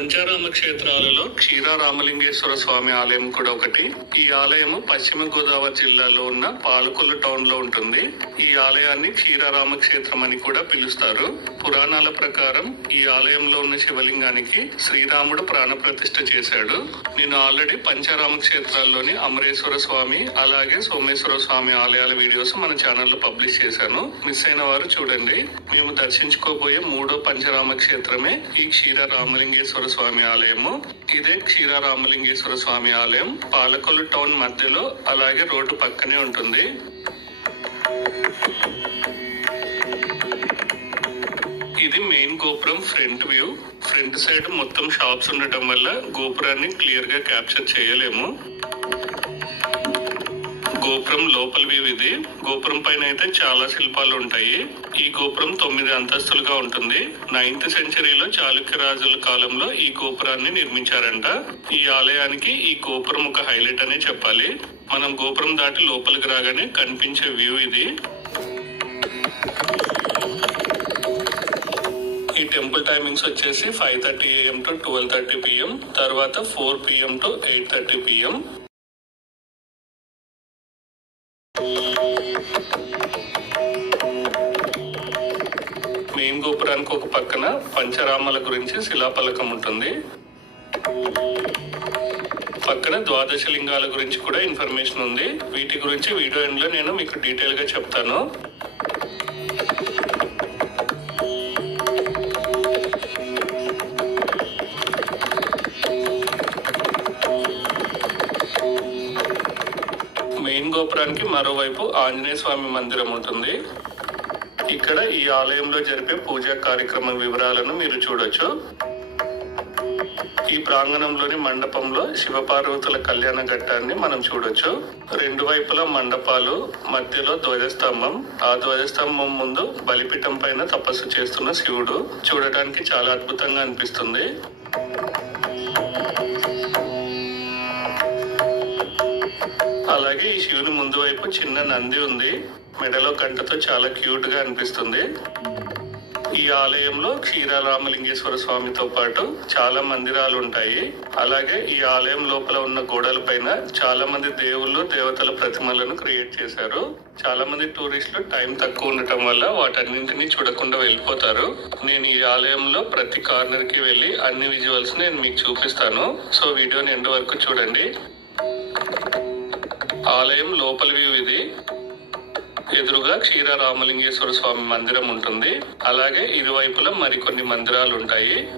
పంచారామ క్షేత్రాలలో క్షీరారామలింగేశ్వర స్వామి ఆలయం కూడా ఒకటి. ఈ ఆలయము పశ్చిమ గోదావరి జిల్లాలో ఉన్న పాలకొల్లు టౌన్లో ఉంటుంది. ఈ ఆలయాన్ని క్షీరారామ క్షేత్రం అని కూడా పిలుస్తారు. పురాణాల ప్రకారం ఈ ఆలయంలో ఉన్న శివలింగానికి శ్రీరాముడు ప్రాణప్రతిష్ఠ చేశాడు. నేను ఆల్రెడీ పంచారామ క్షేత్రాల్లోని అమరేశ్వర స్వామి అలాగే సోమేశ్వర స్వామి ఆలయాల వీడియోస్ మన ఛానల్లో పబ్లిష్ చేశాను. మిస్ అయిన వారు చూడండి. మేము దర్శించుకోబోయే మూడో పంచరామ క్షేత్రమే ఈ క్షీర రామలింగేశ్వర స్వామి ఆలయము. ఇదే క్షీర రామలింగేశ్వర స్వామి ఆలయం. పాలకొల్లు టౌన్ మధ్యలో అలాగే రోడ్డు పక్కనే ఉంటుంది. ఇది main gopuram front view. Front side మొత్తం షాప్స్ ఉండటం వల్ల గోపురాన్ని క్లియర్గా క్యాప్చర్ చేయలేము. గోపురం లోపల వ్యూ ఇది. గోపురం పైన అయితే చాలా శిల్పాలు ఉంటాయి. ఈ గోపురం తొమ్మిది అంతస్తులుగా ఉంటుంది. నైన్త్ సెంచరీలో చాళుక్య రాజుల కాలంలో ఈ గోపురాన్ని నిర్మించారంట. ఈ ఆలయానికి ఈ గోపురం ఒక హైలైట్ అనే చెప్పాలి. మనం గోపురం దాటి లోపలికి రాగానే కనిపించే వ్యూ ఇది. ఈ టెంపుల్ టైమింగ్స్ వచ్చేసి five thirty AM to twelve thirty PM తర్వాత four PM to eight thirty PM. Main గోపురానికి ఒక పక్కన పంచరామల గురించి శిలాపలకం ఉంటుంది. పక్కన ద్వాదశ లింగాల గురించి కూడా ఇన్ఫర్మేషన్ ఉంది. వీటి గురించి వీడియో ఎండ్లో నేను మీకు డీటెయిల్గా చెప్తాను. గోపురానికి మరోవైపు ఆంజనేయ స్వామి మందిరం ఉంటుంది. ఇక్కడ ఈ ఆలయంలో జరిపే పూజా కార్యక్రమం వివరాలను మీరు చూడొచ్చు. ఈ ప్రాంగణంలోని మండపంలో శివపార్వతుల కళ్యాణ ఘట్టాన్ని మనం చూడొచ్చు. రెండు వైపులా మండపాలు మధ్యలో ధ్వజస్తంభం. ఆ ధ్వజస్తంభం ముందు బలిపీఠం పైన తపస్సు చేస్తున్న శివుడు. చూడటానికి చాలా అద్భుతంగా అనిపిస్తుంది. అలాగే ఈ శివుని ముందు వైపు చిన్న నంది ఉంది. మెడలో కంటతో చాలా క్యూట్గా అనిపిస్తుంది. ఈ ఆలయంలో క్షీరారామలింగేశ్వర స్వామితో పాటు చాలా మందిరాలు ఉంటాయి. అలాగే ఈ ఆలయం లోపల ఉన్న గోడల పైన చాలా మంది దేవుళ్ళు దేవతల ప్రతిమలను క్రియేట్ చేశారు. చాలా మంది టూరిస్టులు టైం తక్కువ ఉండటం వల్ల వాటన్నింటినీ చూడకుండా వెళ్ళిపోతారు. నేను ఈ ఆలయంలో ప్రతి కార్నర్కి వెళ్ళి అన్ని విజువల్స్ నేను మీకు చూపిస్తాను. సో వీడియోని ఎండ్ వరకు చూడండి. ఆలయం లోపల వ్యూ ఇది. ఎదురుగా క్షీర రామలింగేశ్వర స్వామి మందిరం ఉంటుంది. అలాగే ఇరువైపులా మరికొన్ని మందిరాలు ఉంటాయి